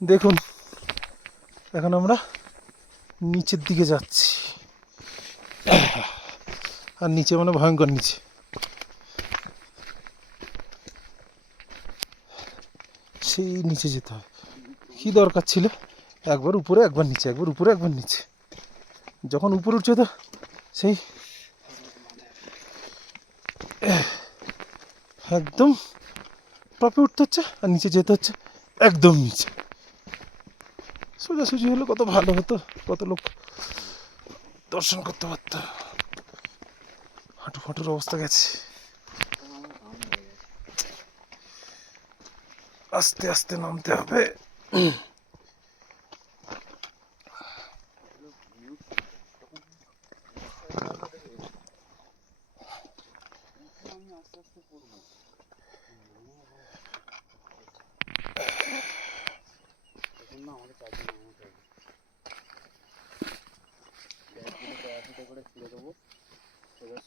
দেখুন এখন আমরা নিচের দিকে যাচ্ছি, আর নিচে মানে ভয়ঙ্কর নিচে। সেই নিচে যেতে হবে। কী দরকার ছিল একবার উপরে একবার নিচে, একবার উপরে একবার নিচে। যখন উপরে উঠছে তো সেই একদম টপে উঠতে হচ্ছে, আর নিচে যেতে হচ্ছে একদম নিচে। সোজাসুজি হলে কত ভালো হতো, কত লোক দর্শন করতে পারতো। হাঁটু ফাঁটুর অবস্থা গেছে। আস্তে আস্তে নামতে হবে।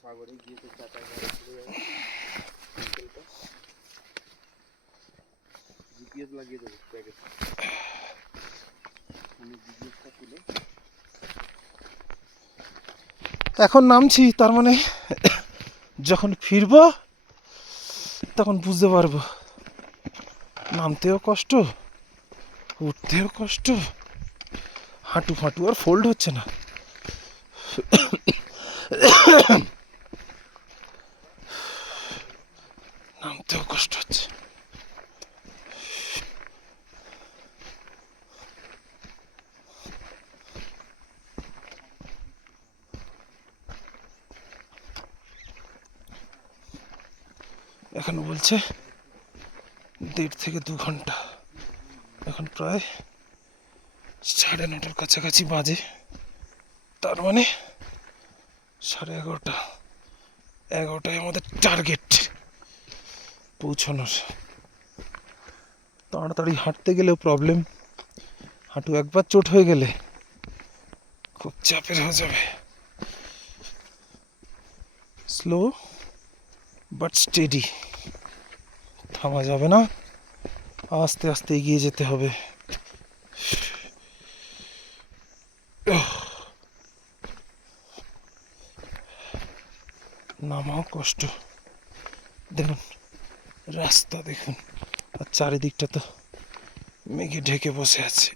সাগরে গিয়ে তো চাটাই চলে যাবে। জিপিএস লাগিয়ে দেবো ব্যাগে, আমি জিপিএসটা তুলে এখন নামছি, তার মানে যখন ফিরবো তখন বুঝতে পারবো নামতেও কষ্ট, উঠতেও কষ্ট, হাঁটু ফাঁটু আর ফোল্ড হচ্ছে না। নামতেও কষ্ট হচ্ছে। এখন বলছে 1.5 থেকে 2 ঘন্টা। এখন প্রায় 9:30টার কাছাকাছি বাজে, তার মানে 11:30। 11টায় আমাদের টার্গেট পৌঁছানোর। তাড়াতাড়ি হাঁটতে গেলেও প্রবলেম, হাঁটু একবার চোট হয়ে গেলে খুব চাপের হয়ে যাবে। স্লো বাট স্টেডি, থামা যাবে না, আস্তে আস্তে এগিয়ে যেতে হবে। নামাও কষ্ট। দেখুন রাস্তা, দেখুন, আর চারিদিকটা তো মেঘে ঢেকে বসে আছে।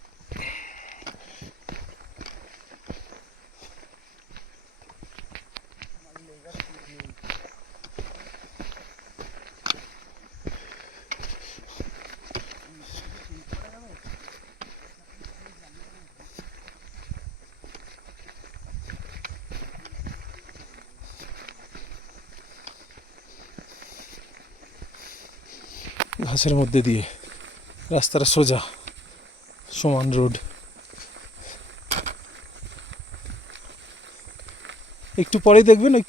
ঘাসের মধ্যে দিয়ে রাস্তাটা সোজা, সমান রোড। একটু পরেই দেখবেন ওই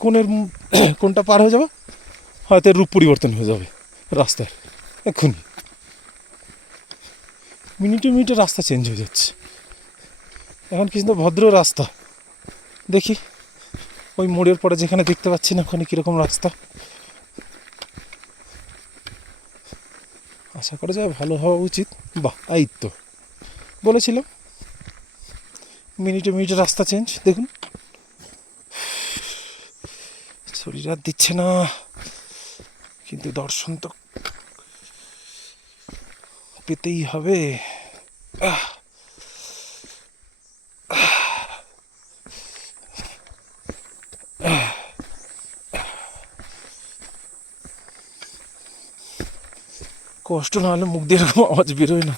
কোনটা পার হয়ে যাবে, হয়তো রূপ পরিবর্তন হয়ে যাবে রাস্তার। এক্ষুনি মিনিটে মিনিটে রাস্তা চেঞ্জ হয়ে যাচ্ছে। এখন কিন্তু ভদ্র রাস্তা, দেখি ওই মোড়ের পরে যেখানে দেখতে পাচ্ছি না ওখানে কীরকম রাস্তা। আশা করা যায় ভালো হওয়া উচিত। বাহ, এই তো বলেছিলাম মিনিটে মিনিটে রাস্তা চেঞ্জ। দেখুন শরীর আর দিচ্ছে না, কিন্তু দর্শন তো পেতেই হবে। কষ্ট না হলে মুখ দিয়ে এরকম আওয়াজ বেরোয় না।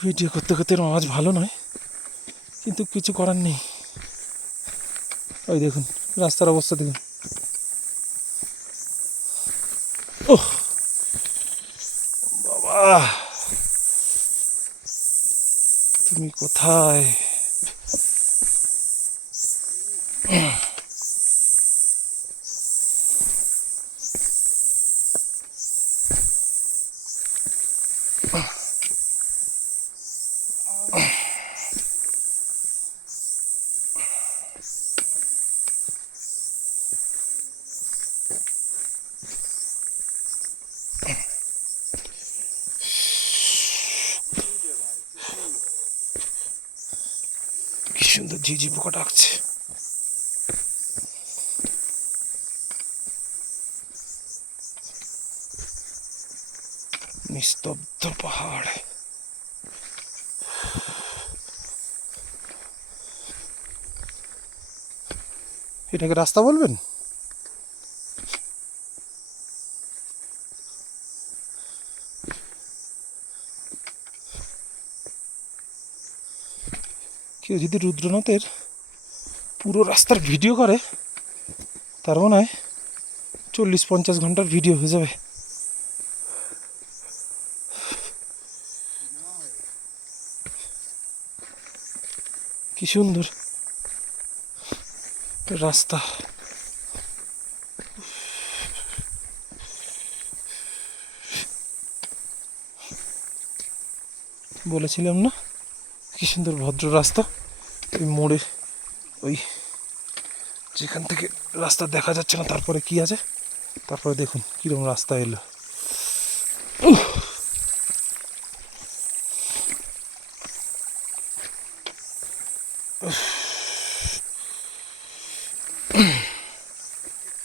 ভিডিও করতে করতে এরকম আওয়াজ ভালো নয়, কিন্তু কিছু করার নেই। ওই দেখুন রাস্তার অবস্থা দেখুন। ওহ বাবা, তুমি কোথায়? সুন্দর ঝিঝি পোকা ডাকছে। নিস্তব্ধ পাহাড়। এটাকে রাস্তা বলবেন? কেউ যদি রুদ্রনাথের পুরো রাস্তার ভিডিও করে তার মনে হয় 40-50 ঘন্টার ভিডিও হয়ে যাবে। কি সুন্দর রাস্তা। বলেছিলাম না কি সুন্দর ভদ্র রাস্তা। ওই মোড়ে ওই যেখান থেকে রাস্তা দেখা যাচ্ছে না তারপরে কি আছে, তারপরে দেখুন কিরকম রাস্তা এলো।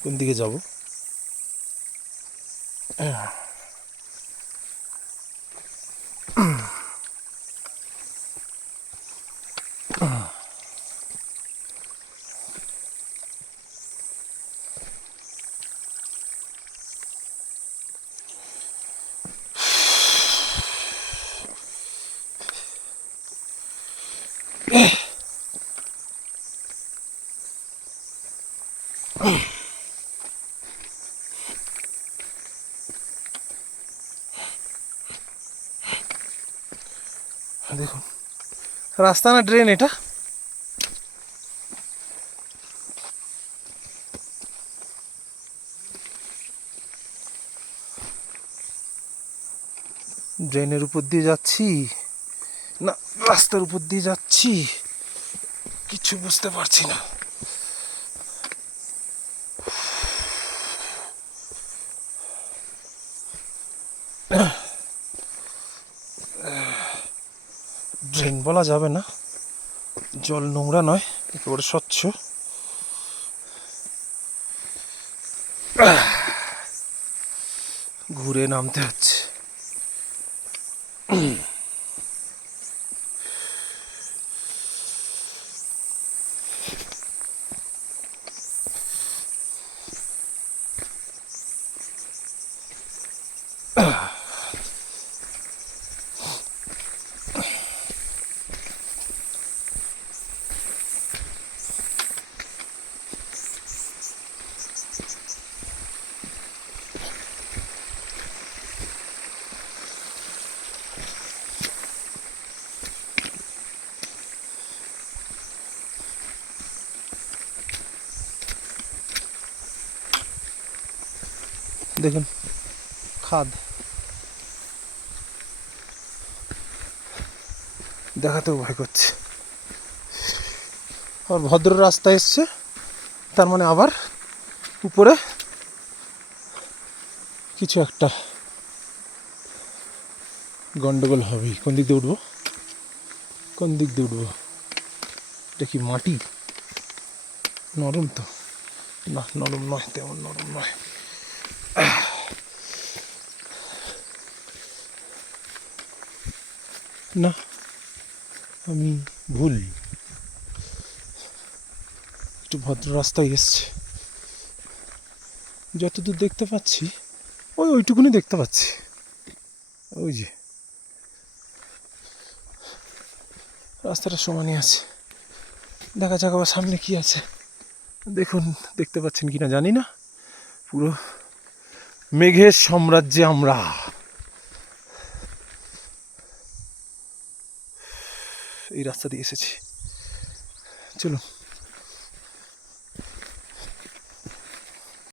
কোন দিকে যাব? দেখুন রাস্তা না ড্রেন এটা? ড্রেনের উপর দিয়ে যাচ্ছি না রাস্তার উপর দিয়ে যাচ্ছি কিছু বুঝতে পারছি না। ড্রেন বলা যাবে না, জল নোংরা নয়, একেবারে স্বচ্ছ। ঘুরে নামতে হচ্ছে। দেখুন খাদ, দেখাতেও ভয় করছে। আর ভদ্র রাস্তা এসছে, তার মানে আবার উপরে কিছু একটা গন্ডগোল হবেই। কোন দিক দিয়ে উঠবো, কোন দিক দিয়ে উঠবো? এটা কি মাটি? নরম তো না, নরম নয়, তেমন নরম নয়। না আমি ভুল, একটু ভদ্র রাস্তায় এসছে। যতদূর দেখতে পাচ্ছি ওইটুকুনি দেখতে পাচ্ছি। ওই যে রাস্তাটা সমানই আছে, দেখা যাক আবার সামনে কি আছে। দেখুন দেখতে পাচ্ছেন কিনা জানি না, পুরো মেঘের সাম্রাজ্যে আমরা। এই রাস্তা দিয়ে এসেছি, চলুন।